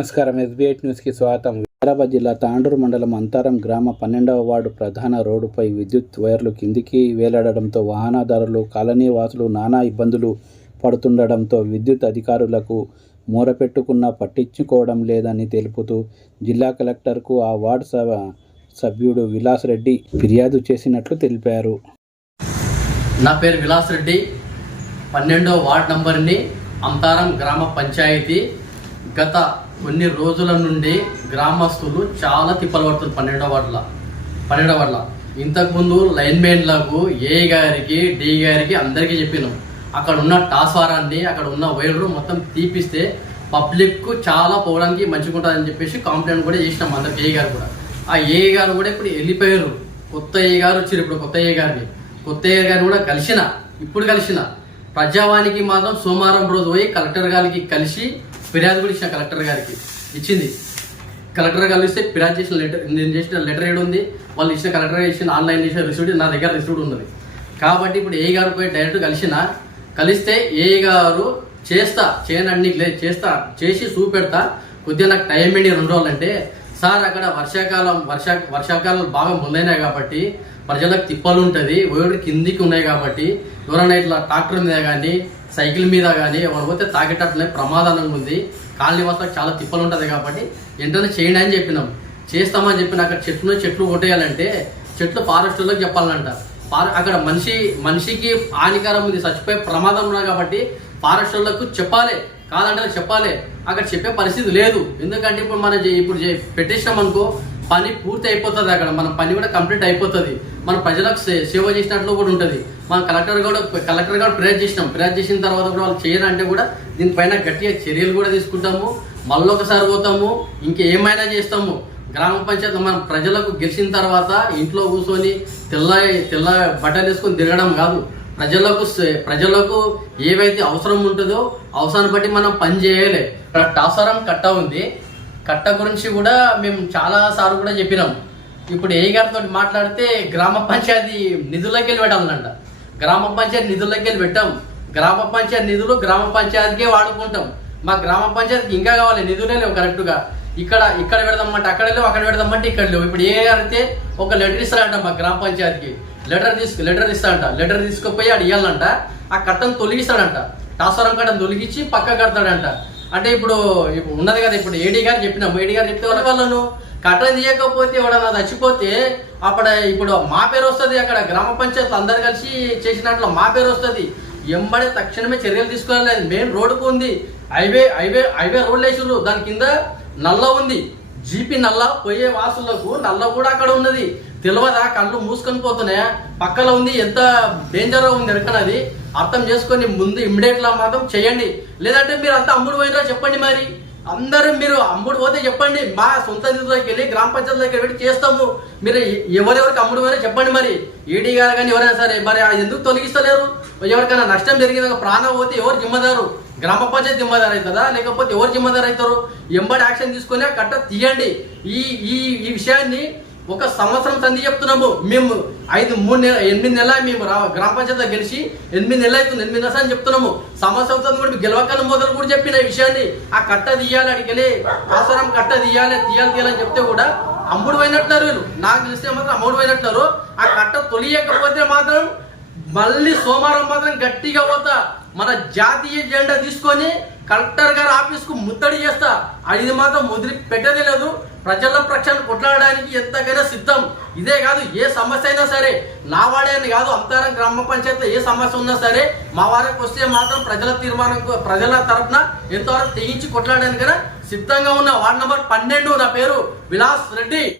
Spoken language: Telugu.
నమస్కారం. SB8 న్యూస్కి స్వాగతం. వికారాబాద్ జిల్లా తాండూరు మండలం అంతారం గ్రామ 12వ వార్డు ప్రధాన రోడ్డుపై విద్యుత్ వైర్లు కిందికి వేలాడడంతో వాహనదారులు, కాలనీ వాసులు నానా ఇబ్బందులు పడుతుండడంతో విద్యుత్ అధికారులకు మొరపెట్టుకున్నా పట్టించుకోవడం లేదని తెలుపుతూ జిల్లా కలెక్టర్కు ఆ వార్డు సభ్యుడు విలాస్ రెడ్డి ఫిర్యాదు చేసినట్లు తెలిపారు. నా పేరు విలాస్ రెడ్డి, 12వ వార్డు నంబర్ని, అంతారం గ్రామ పంచాయతీ. గత కొన్ని రోజుల నుండి గ్రామస్తులు చాలా తిప్పలు పడుతున్నారు 12వ వార్డుల. ఇంతకుముందు లైన్మెన్లకు, ఏ గారికి, డి గారికి అందరికీ చెప్పినాం. అక్కడ ఉన్న టాస్వారాన్ని, అక్కడ ఉన్న వైర్లు మొత్తం తీపిస్తే పబ్లిక్కు చాలా పోవడానికి మంచిగా ఉంటుందని చెప్పేసి కంప్లైంట్ కూడా చేసినాం అందరికి. ఏ గారు కూడా, ఆ ఏ గారు కూడా ఇప్పుడు వెళ్ళిపోయారు. కొత్త ఏ గారు వచ్చారు. ఇప్పుడు కొత్త ఏ గారిని కూడా కలిసిన ప్రజావానికి మాత్రం సోమవారం రోజు పోయి కలెక్టర్ గారికి కలిసి ఫిర్యాదు కూడా ఇచ్చిన. కలెక్టర్ గారికి ఇచ్చింది. కలెక్టర్ కలిస్తే ఫిర్యాదు చేసిన లెటర్, నేను చేసిన లెటర్ ఏడు ఉంది, వాళ్ళు ఇచ్చిన కలెక్టర్ ఇచ్చిన ఆన్లైన్ చేసిన రిసీవ్డ్ నా దగ్గర రిసీవ్డ్ ఉన్నది. కాబట్టి ఇప్పుడు ఏ గారు పోయి డైరెక్ట్ కలిస్తే ఏ గారు చేయనన్ని చేసి చూపెడతా, కొద్దిగా నాకు టైం ఏంటి 2 రోజులు అంటే, సార్ అక్కడ వర్షాకాలం బాగా ముందైనాయి కాబట్టి ప్రజలకు తిప్పలు ఉంటుంది, ఓడి కిందికి ఉన్నాయి కాబట్టి ఎవరైనా ఇట్లా ట్రాక్టర్ మీద కానీ సైకిల్ మీద కానీ ఎవరు పోతే తాగేటట్లే ప్రమాదంగా ఉంది, కాలనీ వాసులకు చాలా తిప్పలు ఉంటుంది కాబట్టి వెంటనే చేయండి అని చెప్పినాం. చేస్తామని చెప్పిన అక్కడ చెట్లు కొట్టేయాలంటే చెట్లు ఫారెస్టులకు చెప్పాలంట. అక్కడ మనిషికి హానికరం ఉంది, చచ్చిపోయే ప్రమాదం ఉన్నాయి కాబట్టి ఫారెస్టులకు చెప్పాలి, కాదంటే చెప్పాలి. అక్కడ చెప్పే పరిస్థితి లేదు. ఎందుకంటే ఇప్పుడు మనం పెట్టేసినాం అనుకో, పని పూర్తి అయిపోతుంది. అక్కడ మన పని కూడా కంప్లీట్ అయిపోతుంది. మన ప్రజలకు సేవ చేసినట్లు కూడా ఉంటుంది. మన కలెక్టర్ కూడా ఫిర్యాదు చేసిన తర్వాత కూడా వాళ్ళు చేయాలంటే కూడా దీనిపైన గట్టిగా చర్యలు కూడా తీసుకుంటాము. మళ్ళీ ఒకసారి పోతాము, ఇంకేమైనా చేస్తాము. గ్రామ పంచాయతీ మన ప్రజలకు గెలిచిన తర్వాత ఇంట్లో కూర్చొని తెల్ల బట్టలు వేసుకొని తిరగడం కాదు. ప్రజలకు ఏవైతే అవసరం ఉంటుందో అవసరాన్ని బట్టి మనం పని చేయాలి. టాసరం కట్ట ఉంది. కట్ట గురించి కూడా మేము చాలా సార్లు కూడా చెప్పినాం. ఇప్పుడు ఏ గారితో మాట్లాడితే గ్రామ పంచాయతీ నిధులకి వెళ్ళి పెట్టాలంట. గ్రామ పంచాయతీ నిధులకి వెళ్ళి పెట్టాం. గ్రామ పంచాయతీ నిధులు గ్రామ పంచాయతీకే వాడుకుంటాం. మా గ్రామ పంచాయతీకి ఇంకా కావాలి, నిధులే లేవు కరెక్ట్గా. ఇక్కడ పెడదామంటే అక్కడ లేవు, అక్కడ పెడదామంటే ఇక్కడ లేవు. ఇప్పుడు ఏ గారితే ఒక లెటర్ ఇస్తారంట మా గ్రామ పంచాయతీకి. లెటర్ ఇస్తాడంట. లెటర్ తీసుకుపోయి అటు ఇవ్వాలంట. ఆ కట్టను తొలగిస్తాడంట. టాస్వరం కట్టను తొలగించి పక్క కడతాడంట. అంటే ఇప్పుడు ఉన్నది కదా, ఇప్పుడు ఏడీ గారు చెప్పినాము. ఏడీ గారు చెప్తే వాళ్ళను కట్టను తీయకపోతే ఎవడన్నా చచ్చిపోతే ఇప్పుడు మా పేరు వస్తుంది. అక్కడ గ్రామ పంచాయతీలు అందరు కలిసి చేసినట్లు మా పేరు వస్తుంది. ఎంబడే తక్షణమే చర్యలు తీసుకోవాలి. మెయిన్ రోడ్డుకు ఉంది, హైవే రోడ్లు వేసారు. దాని కింద నల్ల ఉంది, జీపీ నల్ల. పోయే వాసులకు నల్ల కూడా అక్కడ ఉన్నది. తెలియదా? కళ్ళు మూసుకొని పోతున్నాయా? పక్కలో ఉంది. ఎంత డేంజర్ ఉంది ఎరకనది అర్థం చేసుకొని ముందు ఇమ్మీడియట్ లా మాత్రం చేయండి. లేదంటే మీరు అంతా అమ్ముడు పోయినా చెప్పండి. మరి అందరూ మీరు అమ్ముడు పోతే చెప్పండి. మా సొంత నిధులకి వెళ్ళి గ్రామ పంచాయతీలోకి వెళ్ళి చేస్తాము. మీరు ఎవరెవరికి అమ్ముడు పోయినా చెప్పండి. మరి ఈడీ గారు కానీ ఎవరైనా సరే మరి ఎందుకు తొలగిస్తలేరు? ఎవరికైనా నష్టం జరిగిన ప్రాణం పోతే ఎవరు జిమ్మదారు? గ్రామ పంచాయతీ జిమ్మదారు అవుతుందా, లేకపోతే ఎవరు జిమ్మదారు అవుతారు? ఎంబడి యాక్షన్ తీసుకొని కట్ట తీయండి. ఈ విషయాన్ని 1 సంవత్సరం సంధి చెప్తున్నాము మేము. 8 నెలల మేము గ్రామ పంచాయతీలో గెలిచి 8 నెలలు అవుతుంది. 8 నెలలు అని చెప్తున్నాము. సంవత్సరం కూడా గెలవకన్నా మొదలు కూడా చెప్పిన ఈ విషయాన్ని. ఆ కట్ట తీయాలి, అడిగెళ్ళి అవసరం కట్ట తీయాలని చెప్తే కూడా అమ్ముడు పోయినట్లున్నారు వీళ్ళు. నాకు తెలిస్తే మాత్రం అమ్ముడు పోయినట్లున్నారు. ఆ కట్ట తొలియకపోతే మాత్రం మళ్ళీ సోమవారం మాత్రం గట్టిగా పోతా. మన జాతీయ జెండా తీసుకొని కలెక్టర్ గారి ఆఫీస్కు ముట్టడి చేస్తా. అది మాత్రం ముదిరి పెట్టదే లేదు. ప్రజల రక్షణ కొట్లాడడానికి ఎంతకైనా సిద్ధం. ఇదే కాదు, ఏ సమస్య అయినా సరే, నా వాడే అని కాదు, అంతరం గ్రామ పంచాయతీలో ఏ సమస్య ఉన్నా సరే మా వారికి వస్తే మాత్రం ప్రజల తరఫున ఎంతవరకు తెగించి కొట్లాడడానికైనా సిద్ధంగా ఉన్న వార్డు నంబర్ 12. నా పేరు విలాస్ రెడ్డి.